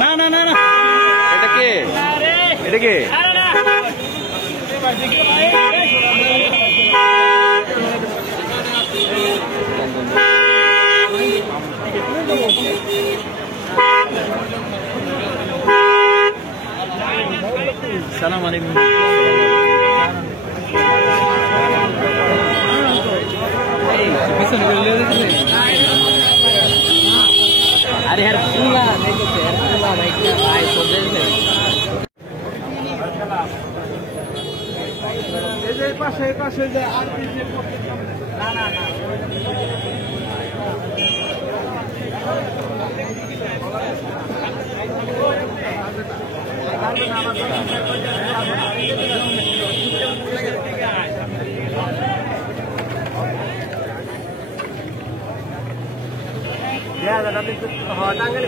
না না না না, এটা কে? এটা কে? সালাম আলাইকুম। अरे यार पूरा देखो यार पूरा भाई क्या भाई तो देखते ये पासे যে আরপি যে না না না ya tapi tanggal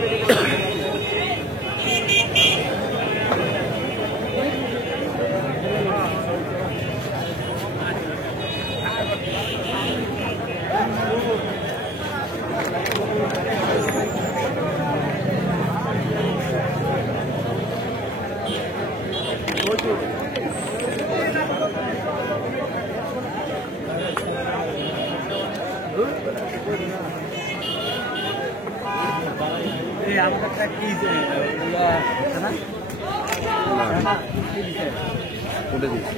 আমাদের কি যে না না কি দিছে কোটে দিছে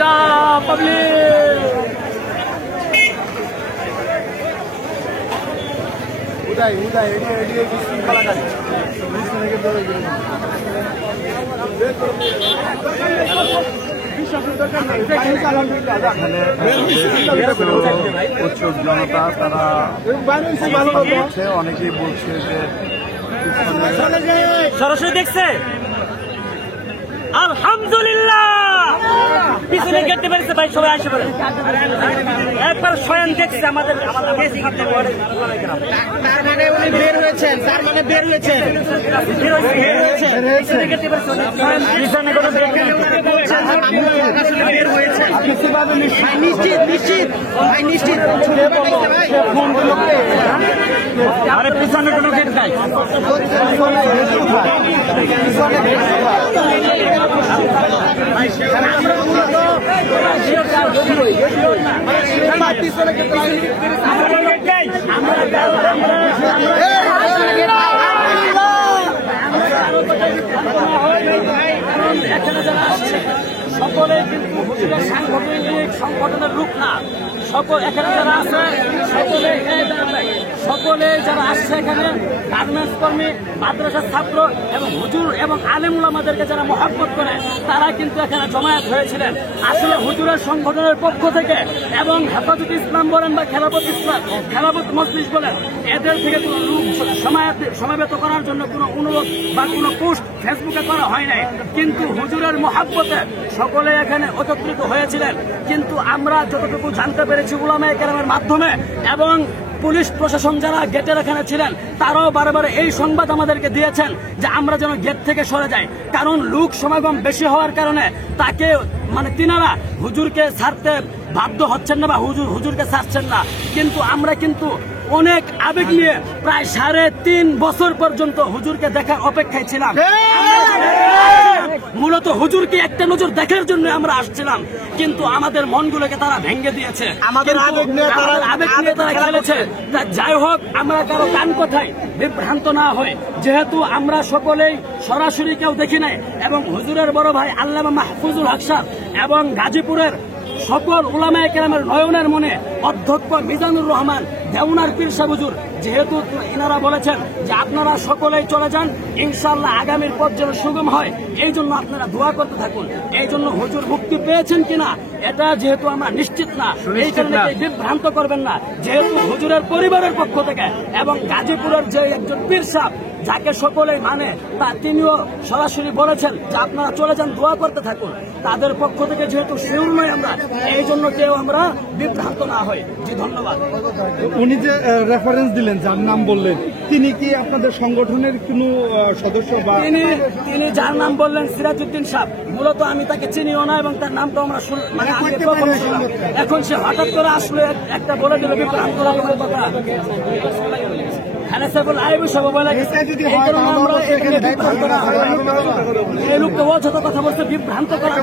যা পাবলিক उदय প্রচুর জনতা তারা অনেকেই বলছে যে সরাসরি দেখছে। আলহামদুলিল্লাহ পিছনে গেটে বেরিয়েছে ভাই, সবাই আসে পড়ে একবার স্বয়ং দেখছে আমাদের তার মানে উনি বের হয়েছেন, তার মানে বের হয়েছেন নিশ্চিত নিশ্চিত ভাই নিশ্চিত। আরে পিছনে কোনো গেট নাই, সকলে কিন্তু সাংগঠনিক সংগঠনের রূপ না, সকল এখানে যারা আছে সকলে যারা আসছে এখানে গার্মেন্টস কর্মী, মাদ্রাসার ছাত্র এবং হুজুর এবং আলেম উলামাদেরকে যারা মহব্বত করে তারা কিন্তু এখানে জমায়েত হয়েছিলেন। আসলে হুজুরের সংগঠনের পক্ষ থেকে এবং হেফাজত ইসলাম বলেন বা খেলাফত মজলিস বলেন, এদের থেকে কোনো লোক সমাবেত করার জন্য কোনো অনুরোধ বা কোনো পোস্ট ফেসবুকে করা হয় নাই, কিন্তু হুজুরের মহব্বতে সকলে এখানে একত্রিত হয়েছিলেন। কিন্তু আমরা যতটুকু জানতে পেরেছি উলামায়ে কেরামের মাধ্যমে এবং পুলিশ প্রশাসন যারা গেটের এখানে ছিলেন তারাও বারে এই সংবাদ আমাদেরকে দিয়েছেন যে আমরা যেন গেট থেকে সরে যাই, কারণ লোক সমাগম বেশি হওয়ার কারণে তাকে মানে তিনারা হুজুরকে ছাড়তে বাধ্য হচ্ছেন না বা হুজুরকে ছাড়ছেন না। কিন্তু আমরা কিন্তু অনেক আবেগ নিয়ে প্রায় 3.5 বছর পর্যন্ত হুজুরকে দেখার অপেক্ষায় ছিলাম। মূলত হুজুরকে একটা নজর দেখার জন্য আমরা আসছিলাম, কিন্তু আমাদের মনগুলোকে তারা ভেঙে দিয়েছে, আমাদের আবেগ নিয়ে তারা খেলেছে। যাই হোক, আমরা কারো কান কথায় বিভ্রান্ত না হই, যেহেতু আমরা সকলেই সরাসরি কেউ দেখি নাই এবং হুজুরের বড় ভাই আল্লামা মাহফুজুল হক সাহেব এবং গাজীপুরের সকল উলামায়ে কেরামের নয়নের মনে অধ্যক্ষ মিজানুর রহমান দেওনার পীর সাহেব হুজুর যেহেতু এনারা বলেছেন যে আপনারা সকলেই চলে যান, ইনশাআল্লাহ আগামীর পথ যেন সুগম হয়, এই জন্য আপনারা দোয়া করতে থাকুন। এই জন্য হুজুর মুক্তি পেয়েছেন কিনা এটা যেহেতু আমরা নিশ্চিত না, এই কারণে বিভ্রান্ত করবেন না। যেহেতু হুজুরের পরিবারের পক্ষ থেকে এবং গাজীপুরের যে একজন পীর সাহেব যাকে সকলেই মানে তিনিও সরাসরি বলেছেন যে আপনারা চলে যান, দোয়া করতে থাকুন। তাদের পক্ষ থেকে যেহেতু শিওর নয় আমরা, এই জন্য কেউ আমরা বিভ্রান্ত না হই। জি ধন্যবাদ। উনি যে রেফারেন্স দিলেন, যার নাম বললেন, তিনি কি আপনাদের সংগঠনের কোনো সদস্য? বা তিনি যার নাম বললেন সিরাজউদ্দিন সাহেব, মূলত আমি তাকে চিনিও না এবং তার নামটা আমরা মানে আগে প্রথম শুনলাম। এখন সে হঠাৎ করে আসলে একটা বলে দিল বিভ্রান্ত রকমের কথা। এই লোকটা অযথা কথা বলছে, বিভ্রান্ত করা।